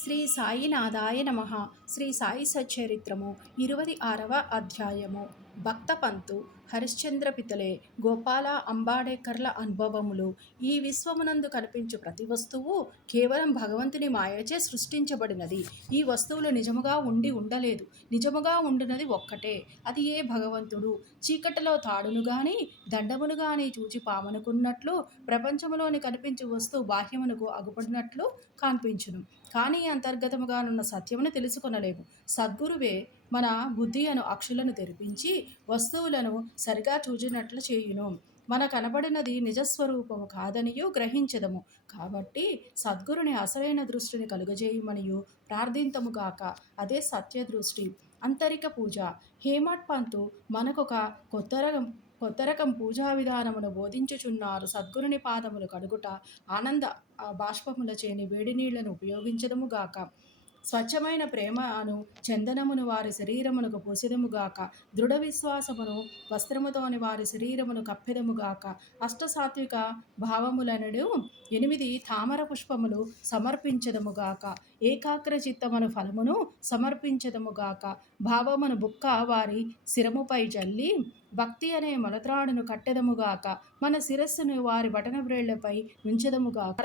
శ్రీ సాయినాథాయ నమః. శ్రీ సాయి సచ్చరిత్రము 26వ అధ్యాయము. భక్త పంతు హరిశ్చంద్ర పితలే గోపాల అంబాడేకర్ల అనుభవములు. ఈ విశ్వమునందు కనిపించు ప్రతి వస్తువు కేవలం భగవంతుని మాయచే సృష్టించబడినది. ఈ వస్తువులు నిజముగా ఉండి ఉండలేదు. నిజముగా ఉండునది ఒక్కటే, అది ఏ భగవంతుడు. చీకటిలో తాడును గాని దండమును గాని చూచి పామనుకున్నట్లు ప్రపంచములోని కనిపించు వస్తువు బాహ్యమునకు అగుపడినట్లు కనిపించును. కానీ అంతర్గతముగానున్న సత్యమును తెలుసుకొనలేము. సద్గురువే మన బుద్ధి అను అక్షులను తెరిపించి వస్తువులను సరిగా చూచినట్లు చేయును. మన కనబడినది నిజస్వరూపము కాదనియు గ్రహించదము. కాబట్టి సద్గురుని అసలైన దృష్టిని కలుగజేయమనియు ప్రార్థింతముగాక. అదే సత్య దృష్టి. అంతరిక పూజ. హేమట్ పంతు మనకొక కొత్త రకం పూజా విధానమును బోధించుచున్నారు. సద్గురుని పాదములు కడుగుట, ఆనంద బాష్పముల చేని వేడి నీళ్లను ఉపయోగించదముగాక. స్వచ్ఛమైన ప్రేమ అను చందనమును వారి శరీరమునకు పూసెదముగాక. దృఢ విశ్వాసమును వస్త్రముతోని వారి శరీరమును కప్పెదముగాక. అష్టసాత్విక భావములనడు 8 తామర పుష్పములు సమర్పించదముగాక. ఏకాగ్ర చిత్తమను ఫలమును సమర్పించదముగాక. భావమును బుక్క వారి శిరముపై జల్లి భక్తి అనే మొలత్రాడును కట్టెదముగాక. మన శిరస్సును వారి బటన బ్రేళ్లపై ఉంచెదముగాక.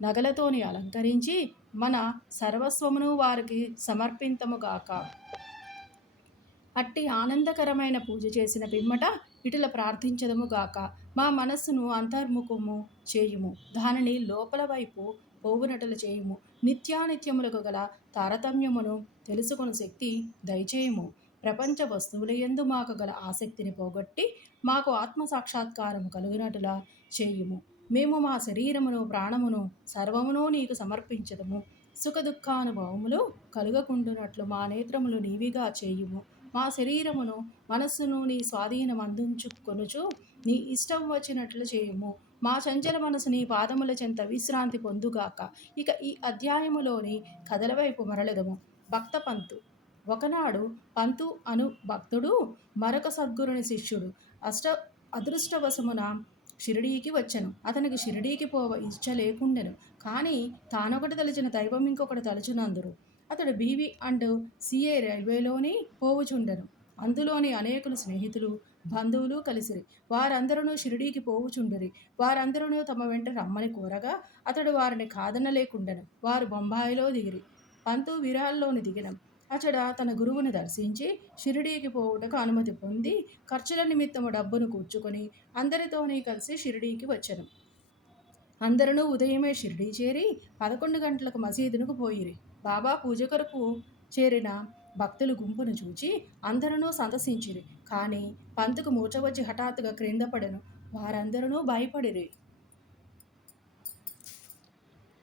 నగలతోని అలంకరించి మన సర్వస్వమును వారికి సమర్పింతముగాక. అట్టి ఆనందకరమైన పూజ చేసిన పిమ్మట ఇటుల ప్రార్థించదముగాక. మా మనస్సును అంతర్ముఖము చేయుము, దానిని లోపల వైపు పోవునటలు చేయుము. నిత్యానిత్యములకు గల తారతమ్యమును తెలుసుకుని శక్తి దయచేయుము. ప్రపంచ వస్తువుల యందు మాకు గల ఆసక్తిని పోగొట్టి మాకు ఆత్మ సాక్షాత్కారము కలుగునట్టులా చేయుము. మేము మా శరీరమును ప్రాణమును సర్వమును నీకు సమర్పించదము. సుఖ దుఃఖానుభవములు కలుగకుండునట్లు మా నేత్రములు నీవిగా చేయుము. మా శరీరమును మనస్సును నీ స్వాధీనం అందించుకొనుచు నీ ఇష్టం వచ్చినట్లు చేయుము. మా చంచల మనసు నీ పాదముల చెంత విశ్రాంతి పొందుగాక. ఇక ఈ అధ్యాయములోని కథల వైపు మరలెదము. భక్త పంతు. ఒకనాడు పంతు అను భక్తుడు మరొక సద్గురుని శిష్యుడు అదృష్టవశమున షిరిడీకి వచ్చెను. అతనికి షిరిడీకి పోవ ఇచ్చ లేకుండెను. కానీ తానొకటి తలచిన దైవం ఇంకొకటి తలుచునందురు. అతడు బీవీ అండ్ సిఏ రైల్వేలోని పోవుచుండెను. అందులోని అనేకులు స్నేహితులు బంధువులు కలిసిరి. వారందరూ షిరిడీకి పోవుచుండిరి. వారందరూ తమ వెంట రమ్మని కోరగా అతడు వారిని కాదనలేకుండెను. వారు బొంబాయిలో దిగిరి. పంతు విరాల్లోని దిగినం. అతడ తన గురువుని దర్శించి షిరిడీకి పోవుటకు అనుమతి పొంది ఖర్చుల నిమిత్తము డబ్బును కూర్చుకొని అందరితోని కలిసి షిరిడీకి వచ్చెను. అందరూ ఉదయమే షిరిడీ చేరి 11 గంటలకు మసీదునకు పోయిరి. బాబా పూజ కొరకు చేరిన భక్తుల గుంపును చూచి అందరూ సంతసించిరి. కానీ పంతుకు మూర్ఛ వచ్చి హఠాత్తుగా క్రింద పడెను. వారందరూ భయపడిరి.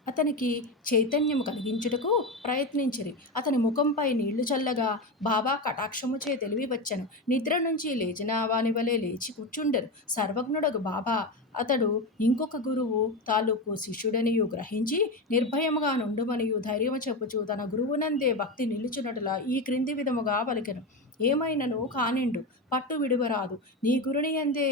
అతనికి చైతన్యము కలిగించుటకు ప్రయత్నించిరి. అతని ముఖంపై నీళ్లు చల్లగా బాబా కటాక్షముచే తెలివి వచ్చెను. నిద్ర నుంచి లేచిన వాని వలె లేచి కూర్చుండెను. సర్వజ్ఞుడగు బాబా అతడు ఇంకొక గురువు తాలూకు శిష్యుడనియు గ్రహించి నిర్భయముగా నుండుమనియు ధైర్యము చెప్పుచు తన గురువునందే భక్తి నిలుచునట్లా ఈ క్రింది విధముగా పలికెను. ఏమైనను కానిండు, పట్టు విడువరాదు. నీ గురుని అందే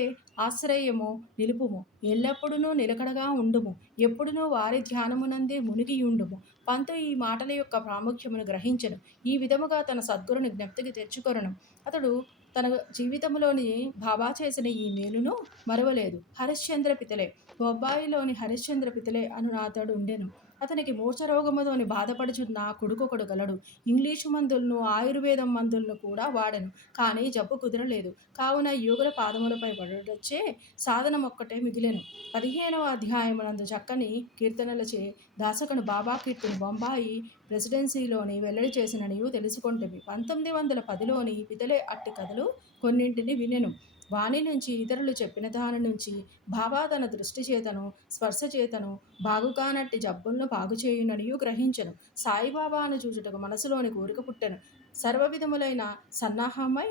ఆశ్రయము నిలుపుము. ఎల్లప్పుడూ నిలకడగా ఉండుము. ఎప్పుడునూ వారి ధ్యానమునందే మునిగియుండుము. పంతు ఈ మాటల యొక్క ప్రాముఖ్యమును గ్రహించెను. ఈ విధముగా తన సద్గురుని జ్ఞప్తికి తెచ్చుకొనను. అతడు తన జీవితంలోని బాబా చేసిన ఈ మేలును మరవలేదు. హరిశ్చంద్ర పితలే. బొబ్బాయిలోని హరిశ్చంద్ర పితలే అను అతడు ఉండెను. అతనికి మూర్ఛ రోగముతోని బాధపడుచున్న కొడుకొకడు గలడు. ఇంగ్లీషు మందులను ఆయుర్వేదం మందులను కూడా వాడెను. కానీ జబ్బు కుదరలేదు. కావున యోగుల పాదములపై పడుటొచ్చే సాధనమొక్కటే మిగిలెను. 15వ అధ్యాయమునందు చక్కని కీర్తనలచే దాసకను బాబా కీర్తిని బొంబాయి ప్రెసిడెన్సీలోని వెల్లడి చేసిననియు తెలుసుకొంటిమి. 1910లోని పితలే అట్టి కథలు కొన్నింటిని వినెను. వాణి నుంచి ఇతరులు చెప్పిన దాని నుంచి బాబా తన దృష్టి చేతను స్పర్శ చేతను బాగుకానట్టి జబ్బులను బాగుచేయుననియు గ్రహించెను. సాయిబాబాను చూచుటకు మనసులోని కోరిక పుట్టెను. సర్వవిధములైన సన్నాహమై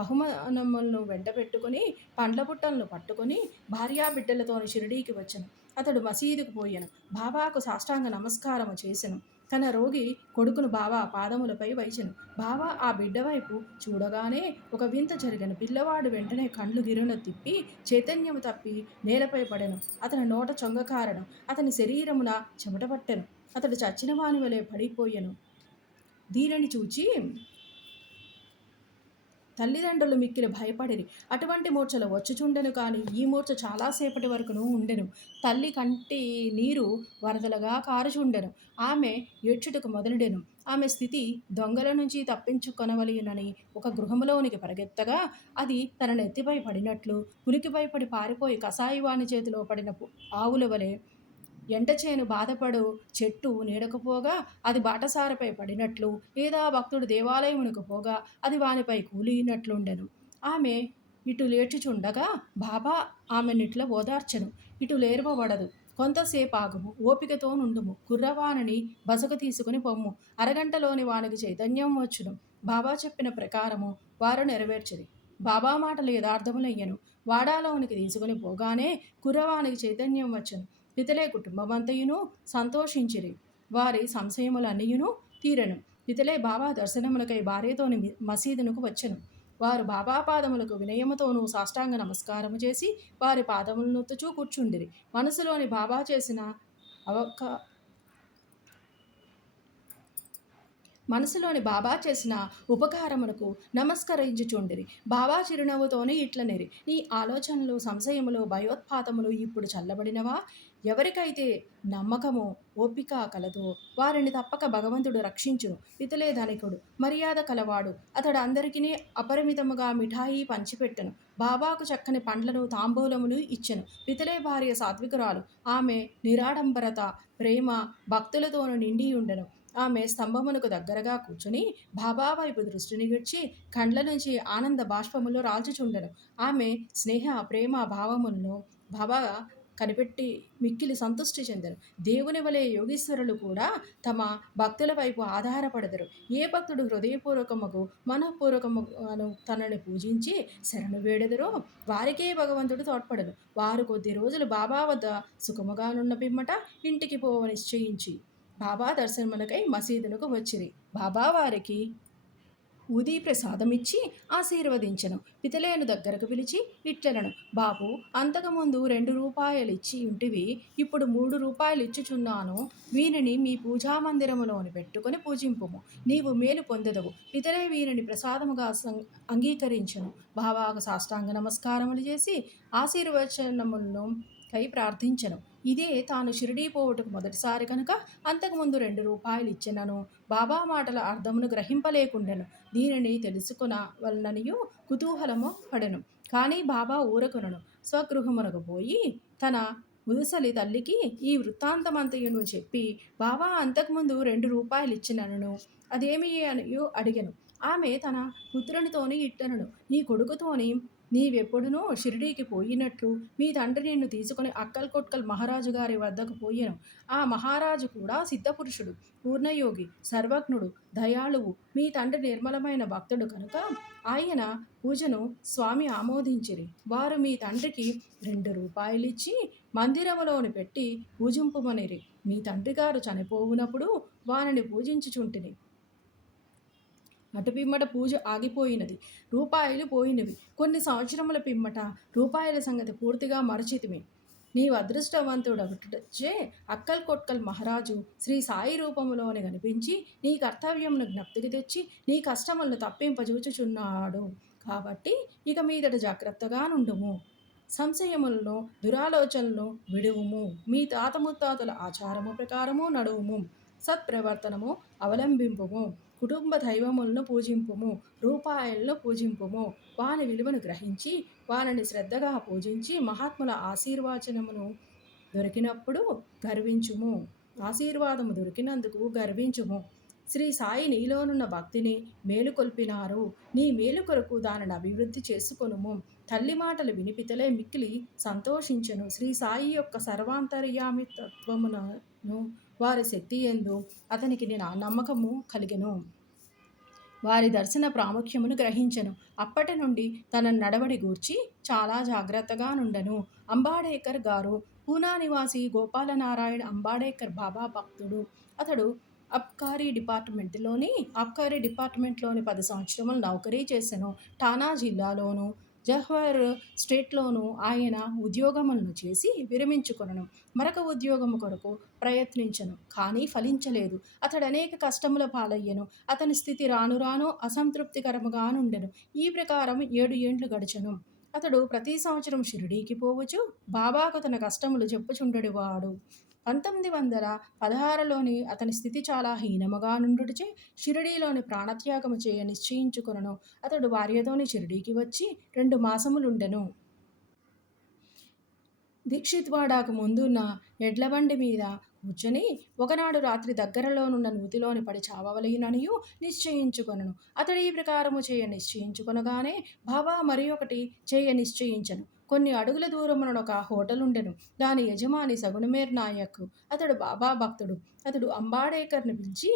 బహుమానములను వెంట పెట్టుకుని పండ్ల బుట్టలను పట్టుకొని భార్యాబిడ్డలతోని షిరిడీకి వచ్చెను. అతడు మసీదుకు పోయెను. బాబాకు సాష్టాంగ నమస్కారము చేసెను. తన రోగి కొడుకును బాబా పాదములపై వైచెను. బాబా ఆ బిడ్డ వైపు చూడగానే ఒక వింత జరిగెను. పిల్లవాడు వెంటనే కండ్లు గిరున తిప్పి చైతన్యము తప్పి నేలపై పడెను. అతని నోట చొంగకారెను. అతని శరీరమున చెమట పట్టెను. అతడు చచ్చిన వాని వలె పడిపోయెను. దీనిని చూచి తల్లిదండ్రులు మిక్కిలి భయపడిరి. అటువంటి మూర్ఛలు వచ్చుచుండెను కాని ఈ మూర్ఛ చాలాసేపటి వరకును ఉండెను. తల్లి కంటి నీరు వరదలుగా కారుచుండెను. ఆమె ఏడ్చుటకు మొదలెడెను. ఆమె స్థితి దొంగల నుంచి తప్పించుకొనవలెనని ఒక గృహములోనికి పరిగెత్తగా అది తన నెత్తిపై పడినట్లు ఉనికి భయపడి పారిపోయి కసాయివాని చేతిలో పడిన ఆవుల వలె ఎండచేను బాధపడు చెట్టు నీడకపోగా అది బాటసారిపై పడినట్లు లేదా భక్తుడు దేవాలయమునకు పోగా అది వానిపై కూలినట్లుండెను. ఆమె ఇటు లేచుచుండగా బాబా ఆమెనిట్ల ఓదార్చెను. ఇటు లేరవబడదు, కొంతసేపు ఆగుము, ఓపికతో నుండుము, కుర్రవానిని బసకు తీసుకుని పొమ్ము, అరగంటలోని వానికి చైతన్యం వచ్చును. బాబా చెప్పిన ప్రకారము వారు నెరవేర్చిరి. బాబా మాటలు యథార్థములయ్యను. వాడాలోనికి తీసుకుని పోగానే కుర్రవానికి చైతన్యం వచ్చెను. పితలే కుటుంబమంతయును సంతోషించిరి. వారి సంశయములన్నీయును తీరెను. పితలే బాబా దర్శనములకై భార్యతోని మసీదునకు వచ్చెను. వారు బాబా పాదములకు వినయముతోనూ సాష్టాంగ నమస్కారము చేసి వారి పాదములను నొత్తుచూ కూర్చుండిరి. మనసులోని బాబా చేసిన అవక మనసులోని బాబా చేసిన ఉపకారమునకు నమస్కరించుచుండిరి. బాబా చిరునవ్వుతోనే ఇట్లనేరి, నీ ఆలోచనలు, సంశయములు, భయోత్పాతములు ఇప్పుడు చల్లబడినవా? ఎవరికైతే నమ్మకము, ఓపిక కలదో వారిని తప్పక భగవంతుడు రక్షించును. పితలే ధనికుడు, మర్యాద కలవాడు. అతడు అందరికీ అపరిమితముగా మిఠాయి పంచిపెట్టెను. బాబాకు చక్కని పండ్లను, తాంబూలములు ఇచ్చెను. పితలే భార్య సాత్వికురాలు. ఆమె నిరాడంబరత, ప్రేమ, భక్తులతోనూ నిండి ఉండెను. ఆమె స్తంభమునకు దగ్గరగా కూర్చుని బాబా వైపు దృష్టిని విడిచి కండ్ల నుంచి ఆనంద బాష్పములు రాల్చుచుండెను. ఆమె స్నేహ, ప్రేమ భావములను బాబా కనిపెట్టి మిక్కిలి సంతృష్టి చెందెను. దేవుని వలె యోగీశ్వరులు కూడా తమ భక్తుల వైపు ఆధారపడెదరు. ఏ భక్తుడు హృదయపూర్వకముకు మనఃపూర్వకమును తనని పూజించి శరణు వేడెదరో వారికే భగవంతుడు తోడ్పడను. వారు కొద్ది రోజులు బాబా వద్ద సుఖముగానున్న పిమ్మట ఇంటికి పోవ నిశ్చయించి బాబా దర్శనములకై మసీదునకు వచ్చిరి. బాబా వారికి ఉదీ ప్రసాదమిచ్చి ఆశీర్వదించెను. పితలేను దగ్గరకు పిలిచి ఇట్లనను, బాబు, అంతకుముందు 2 రూపాయలిచ్చి ఉంటివి, ఇప్పుడు 3 రూపాయలిచ్చుచున్నాను. వీనిని మీ పూజామందిరములోని పెట్టుకొని పూజింపుము, నీవు మేలు పొందెదవు. పితలే వీరిని ప్రసాదముగా అంగీకరించెను. బాబాకు సాష్టాంగ నమస్కారములు చేసి ఆశీర్వచనములను కై ప్రార్థించెను. ఇదే తాను షిరిడీ పోవుటకు మొదటిసారి కనుక అంతకుముందు 2 రూపాయలు ఇచ్చెనను. బాబా మాటల అర్థమును గ్రహింపలేకుండెను. దీనిని తెలుసుకున వలననియు కుతూహలము పడెను. కానీ బాబా ఊరకొనను. స్వగృహమునకు పోయి తన ముదుసలి తల్లికి ఈ వృత్తాంతమంతయును చెప్పి, బాబా అంతకుముందు 2 రూపాయలు ఇచ్చినను, అదేమి అనియు అడిగెను. ఆమె తన పుత్రునితోని ఇట్టనను, నీ కొడుకుతోని నీవెప్పుడునూ షిరిడీకి పోయినట్లు మీ తండ్రి నిన్ను తీసుకుని అక్కల్ మహారాజు గారి వద్దకు పోయెను. ఆ మహారాజు కూడా సిద్ధపురుషుడు, పూర్ణయోగి, సర్వజ్ఞుడు, దయాళువు. మీ తండ్రి నిర్మలమైన భక్తుడు కనుక ఆయన పూజను స్వామి ఆమోదించిరి. వారు మీ తండ్రికి 2 రూపాయలిచ్చి మందిరములోని పెట్టి పూజింపుమనిరి. మీ తండ్రి గారు చనిపోవునప్పుడు వారిని పూజించుచుంటిని. అటు పిమ్మట పూజ ఆగిపోయినది. రూపాయలు పోయినవి. కొన్ని సంవత్సరముల పిమ్మట రూపాయల సంగతి పూర్తిగా మరచితిమి. నీవు అదృష్టవంతుడగుటచే అక్కల్ మహారాజు శ్రీ సాయి రూపములోనే కనిపించి నీ కర్తవ్యమును జ్ఞప్తికి తెచ్చి నీ కష్టములను తప్పింపజూచుచున్నాడు. కాబట్టి ఇక మీదట జాగ్రత్తగా నుండుము. సంశయములను, దురాలోచనలను విడువుము. మీ తాత ముత్తాతల ఆచారము ప్రకారము నడువుము. సత్ప్రవర్తనము అవలంబింపుము. కుటుంబ దైవములను పూజింపుము. రూపాయలను పూజింపుము. వాని విలువను గ్రహించి వారిని శ్రద్ధగా పూజించి మహాత్ముల ఆశీర్వచనమును దొరికినప్పుడు గర్వించుము. ఆశీర్వాదము దొరికినందుకు గర్వించుము. శ్రీ సాయి నీలోనున్న భక్తిని మేలుకొల్పినారు. నీ మేలు కొరకు దానిని అభివృద్ధి చేసుకొనుము. తల్లి మాటలు వినిపితలే మిక్కిలి సంతోషించెను. శ్రీ సాయి యొక్క సర్వాంతర్యామిత్వమును వారి శక్తి యందు అతనికి నమ్మకము కలిగెను. వారి దర్శన ప్రాముఖ్యమును గ్రహించెను. అప్పటి నుండి తన నడవడి గూర్చి చాలా జాగ్రత్తగా నుండెను. అంబాడేకర్ గారు పూనా నివాసి గోపాలనారాయణ అంబాడేకర్ బాబా భక్తుడు. అతడు అబ్కారీ డిపార్ట్మెంట్లోని 10 సంవత్సరములు నౌకరీ చేసెను. ఠానా జిల్లాలోను జవహర్ స్టేట్లోనూ ఆయన ఉద్యోగములను చేసి విరమించుకొనెను. మరొక ఉద్యోగము కొరకు ప్రయత్నించెను, కానీ ఫలించలేదు. అతడు అనేక కష్టముల పాలయ్యెను. అతని స్థితి రాను రాను అసంతృప్తికరముగా నుండెను. ఈ ప్రకారం 7 ఏండ్లు గడిచెను. అతడు ప్రతి సంవత్సరం షిరిడీకి పోవచ్చు బాబాకు తన కష్టములు చెప్పుచుండెడివాడు. 1916లోని అతని స్థితి చాలా హీనముగా నుండుటచే షిరిడీలోని ప్రాణత్యాగము చేయ నిశ్చయించుకొనెను. అతడు భార్యతోని షిరిడీకి వచ్చి 2 మాసములుండెను. దీక్షిత్వాడాకు ముందున్న ఎడ్లబండి మీద కూర్చొని ఒకనాడు రాత్రి దగ్గరలోనున్న నూతిలోని పడి చావవలెననియు నిశ్చయించుకొనెను. అతడు ఈ ప్రకారము చేయ నిశ్చయించుకొనగానే బాబా మరి ఒకటి చేయ నిశ్చయించెను. కొన్ని అడుగుల దూరమున ఒక హోటలుండెను. దాని యజమాని సగుణమేర్ నాయక్. అతడు బాబా భక్తుడు. అతడు అంబాడేకర్ని పిలిచి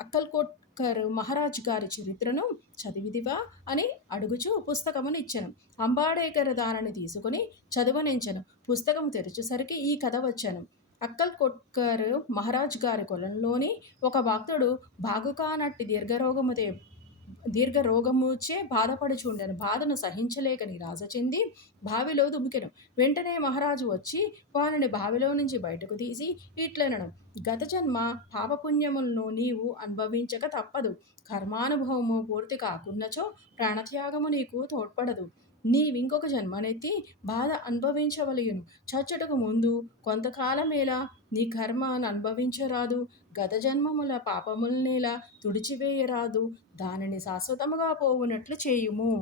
అక్కల్కోట్కర్ మహారాజ్ గారి చరిత్రను చదివిదివా అని అడుగుచూ పుస్తకమును ఇచ్చెను. అంబాడేకర్ దానిని తీసుకుని చదువనించెను. పుస్తకం తెరిచేసరికి ఈ కథ వచ్చెను. అక్కల్కోట్కర్ మహారాజ్ గారి కొలంలోని ఒక భక్తుడు బాగుకానట్టి దీర్ఘరోగముచే బాధపడుచుండెను. బాధను సహించలేక నిరాశ చెంది బావిలో దుమికెను. వెంటనే మహారాజు వచ్చి వానిని బావిలో నుంచి బయటకు తీసి ఇట్లనెను: గత జన్మ పాపపుణ్యములను నీవు అనుభవించక తప్పదు. కర్మానుభవము పూర్తి కాకున్నచో ప్రాణత్యాగము నీకు తోడ్పడదు. నీవింకొక జన్మనెత్తి బాధ అనుభవించవలయును. చచ్చుటకు ముందు కొంతకాలమేలా నీ కర్మ అనుభవించరాదు. గత జన్మముల పాపములనేలా తుడిచివేయరాదు. దానిని శాశ్వతముగా పోవునట్లు చేయుము.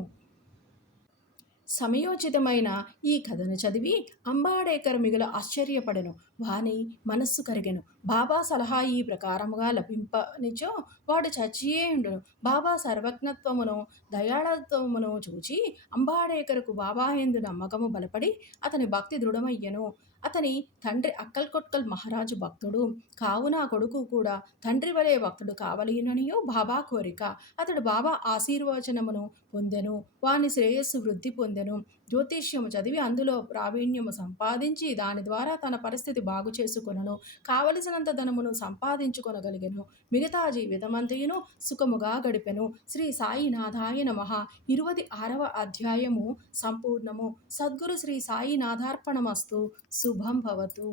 సమయోచితమైన ఈ కథను చదివి అంబాడేకర్ మిగుల ఆశ్చర్యపడెను. వాని మనస్సు కరిగెను. బాబా సలహా ఈ ప్రకారముగా లభింపనిచో వాడు చచ్చియే ఉండును. బాబా సర్వజ్ఞత్వమును దయాళత్వమును చూచి అంబాడేకర్కు బాబా యందు నమ్మకము బలపడి అతని భక్తి దృఢమయ్యెను. అతని తండ్రి అక్కల్కోట్కర్ మహారాజు భక్తుడు కావున కొడుకు కూడా తండ్రి వలె భక్తుడు కావలెననియు బాబా కోరిక. అతడు బాబా ఆశీర్వచనమును పొందెను. వాని శ్రేయస్సు వృద్ధి పొందెను. జ్యోతిష్యము చదివి అందులో ప్రావీణ్యము సంపాదించి దాని ద్వారా తన పరిస్థితి బాగు చేసుకొనెను. కావలసినంత ధనమును సంపాదించుకొనగలిగెను. మిగతా జీవితమంతయును సుఖముగా గడిపెను. శ్రీ సాయినాథాయ నమః. 26వ అధ్యాయము సంపూర్ణము. సద్గురు శ్రీ సాయినాథార్పణమస్తు. శుభం భవతు.